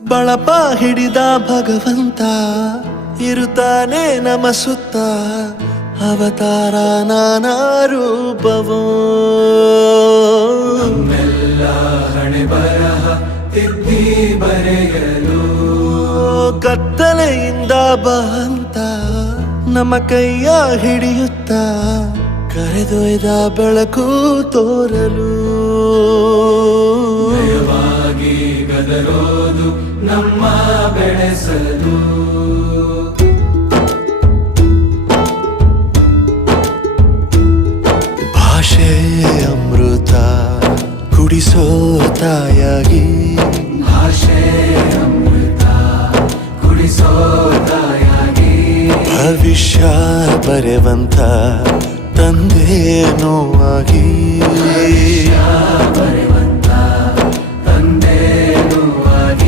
ಬಳಪ ಹಿಡಿದ ಭಗವಂತ ಇರುತ್ತಾನೆ ನಮ ಸುತ್ತ ಅವತಾರ ನಾನಾ ರೂಪವೋ ನಮ್ಮೆಲ್ಲ ಹಣೆ ಬರಹ ತಿದ್ದಿ ಬರೆಯಲು ಕತ್ತಲೆಯಿಂದ ಬಂತ ನಮ್ಮ ಕೈಯ ಹಿಡಿಯುತ್ತ ಕರೆದೊಯ್ದ ಬೆಳಕು ತೋರಲು ಭಯವಾಗಿ ಗದರೋದು ನಮ್ಮ ಬೆಳೆಸಲು ಭಾಷೆ ಅಮೃತ ಕುಡಿಸೋ ತಾಯಾಗಿ ಭಾಷೆ ಅಮೃತ ಕುಡಿಸೋ ತಾಯಾಗಿ ಭವಿಷ್ಯ ಬರೆವಂತ ತಂದೇನೋ ಆಗಿ ಬರೆವ